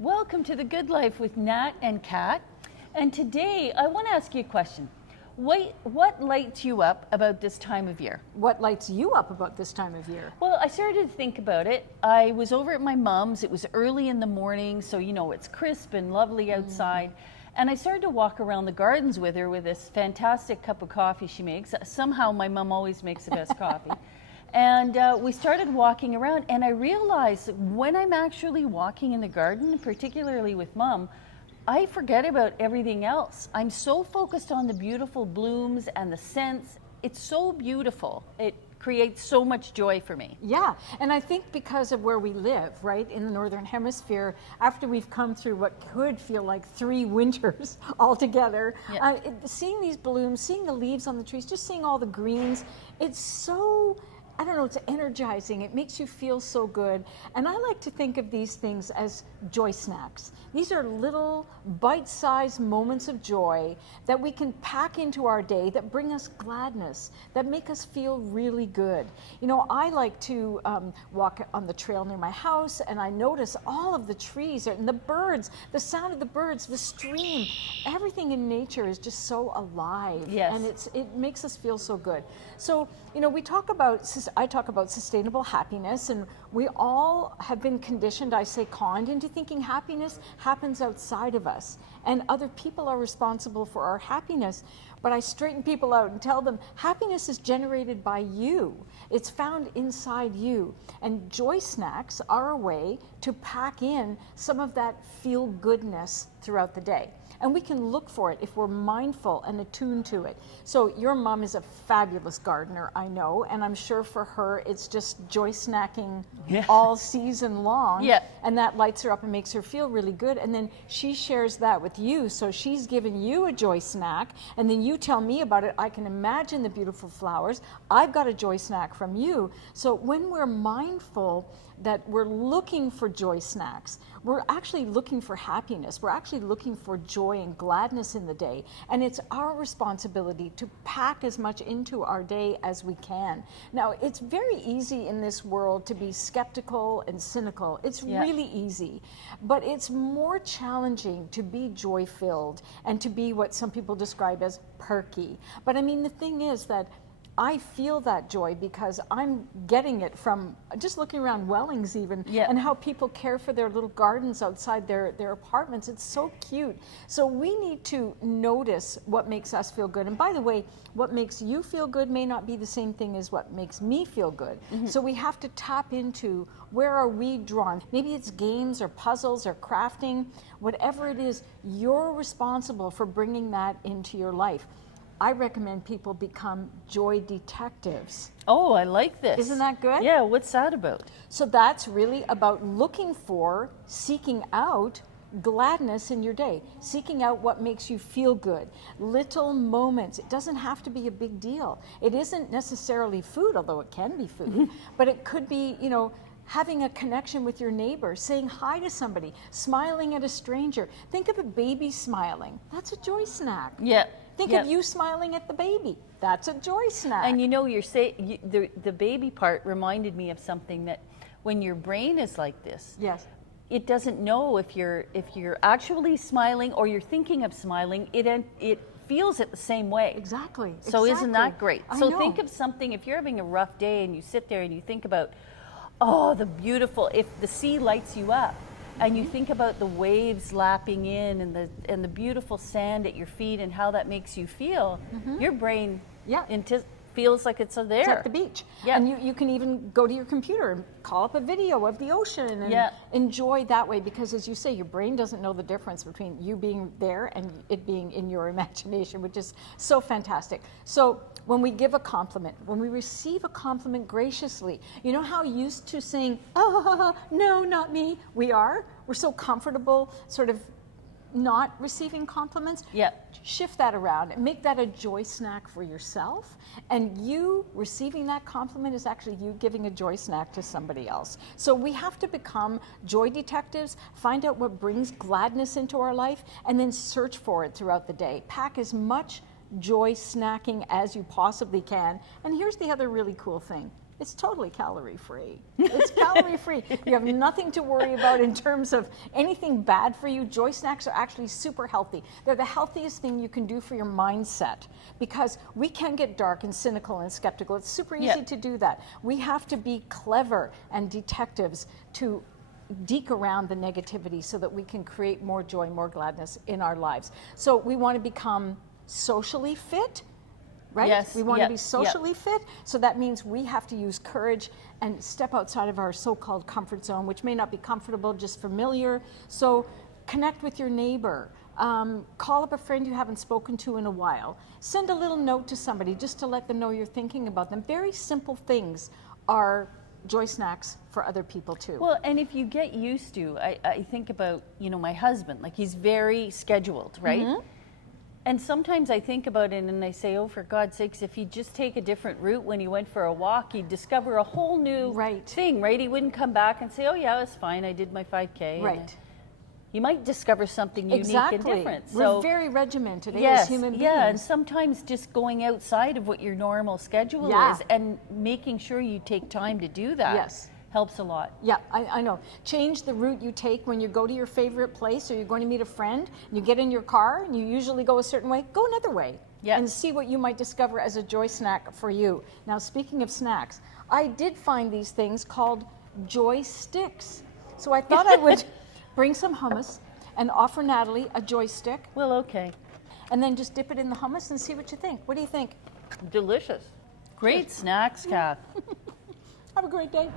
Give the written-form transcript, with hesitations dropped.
Welcome to The Good Life with Nat and Kat. And today I want to ask you a question. What lights you up about this time of year? What lights you up about this time of year? Well, I started to think about it. I was over at my mom's. It was early in the morning, so it's crisp and lovely outside. And I started to walk around the gardens with her with this fantastic cup of coffee she makes. Somehow my mom always makes the best coffee. And we started walking around, and I realized when I'm actually walking in the garden, particularly with Mom, I forget about everything else. I'm so focused on the beautiful blooms and the scents. It's so beautiful. It creates so much joy for me. Yeah, and I think because of where we live, right, in the Northern Hemisphere, after we've come through what could feel like 3 winters altogether, seeing these blooms, seeing the leaves on the trees, just seeing all the greens, it's so, I don't know, it's energizing. It makes you feel so good. And I like to think of these things as joy snacks. These are little bite-sized moments of joy that we can pack into our day that bring us gladness, that make us feel really good. I like to walk on the trail near my house, and I notice all of the trees and the birds, the sound of the birds, the stream, everything in nature is just so alive. Yes. And it makes us feel so good. So, I talk about sustainable happiness, and we all have been conditioned, I say conned, into thinking happiness happens outside of us and other people are responsible for our happiness. But I straighten people out and tell them happiness is generated by you. It's found inside you. And joy snacks are a way to pack in some of that feel goodness throughout the day. And we can look for it if we're mindful and attuned to it. So your mom is a fabulous gardener, I know, and I'm sure for her it's just joy snacking all season long. Yeah. And that lights her up and makes her feel really good. And then she shares that with you. So she's giving you a joy snack, and then you tell me about it. I can imagine the beautiful flowers. I've got a joy snack from you. So when we're mindful that we're looking for joy snacks, we're actually looking for happiness. We're actually looking for joy and gladness in the day. And it's our responsibility to pack as much into our day as we can. Now, it's very easy in this world to be skeptical and cynical. It's really easy. But it's more challenging to be joy-filled and to be what some people describe as perky. But I mean, the thing is that I feel that joy because I'm getting it from just looking around Wellings even, and how people care for their little gardens outside their apartments. It's so cute. So we need to notice what makes us feel good. And by the way, what makes you feel good may not be the same thing as what makes me feel good. So we have to tap into where are we drawn. Maybe it's games or puzzles or crafting. Whatever it is, you're responsible for bringing that into your life. I recommend people become joy detectives. Oh, I like this. Isn't that good? Yeah, what's that about? So that's really about looking for, seeking out gladness in your day, seeking out what makes you feel good. Little moments. It doesn't have to be a big deal. It isn't necessarily food, although it can be food, but it could be, having a connection with your neighbor, saying hi to somebody, smiling at a stranger. Think of a baby smiling. That's a joy snack. Yeah. Think of you smiling at the baby. That's a joy snack. And the baby part reminded me of something that when your brain is like this, it doesn't know if you're actually smiling or you're thinking of smiling. It feels it the same way. Exactly. So isn't that great? I So know. think of something, if you're having a rough day and you sit there and you think about, oh, if the sea lights you up, and you think about the waves lapping in and the beautiful sand at your feet and how that makes you feel, your brain feels like it's there. It's at the beach. Yeah. And you can even go to your computer and call up a video of the ocean and enjoy that way, because as you say, your brain doesn't know the difference between you being there and it being in your imagination, which is so fantastic. So when we give a compliment, when we receive a compliment graciously, you know how used to saying, oh, no, not me, we're so comfortable sort of not receiving compliments. Shift that around and make that a joy snack for yourself. And you receiving that compliment is actually you giving a joy snack to somebody else. So we have to become joy detectives, find out what brings gladness into our life, and then search for it throughout the day. Pack as much joy snacking as you possibly can. And here's the other really cool thing. It's totally calorie free. It's calorie free. You have nothing to worry about in terms of anything bad for you. Joy snacks are actually super healthy. They're the healthiest thing you can do for your mindset, because we can get dark and cynical and skeptical. It's super easy to do that. We have to be clever and detectives to deke around the negativity so that we can create more joy, more gladness in our lives. So we want to become socially fit. Right? Yes. We want to be socially fit. So that means we have to use courage and step outside of our so-called comfort zone, which may not be comfortable, just familiar. So connect with your neighbor. Call up a friend you haven't spoken to in a while. Send a little note to somebody just to let them know you're thinking about them. Very simple things are joy snacks for other people too. Well, and if you get used to, I think about, my husband, like he's very scheduled, right? Mm-hmm. And sometimes I think about it and I say, oh, for God's sakes, if he'd just take a different route when he went for a walk, he'd discover a whole new thing, right? He wouldn't come back and say, oh yeah, it was fine, I did my 5K. Right. You might discover something unique and different. So we're very regimented as human beings. Yeah, and sometimes just going outside of what your normal schedule is and making sure you take time to do that helps a lot. Yeah, I know. Change the route you take when you go to your favorite place or you're going to meet a friend. You get in your car and you usually go a certain way. Go another way and see what you might discover as a joy snack for you. Now, speaking of snacks, I did find these things called joy sticks. So I thought I would bring some hummus and offer Natalie a joy stick. Well, okay. And then just dip it in the hummus and see what you think. What do you think? Delicious. Great snacks, Kath. Have a great day.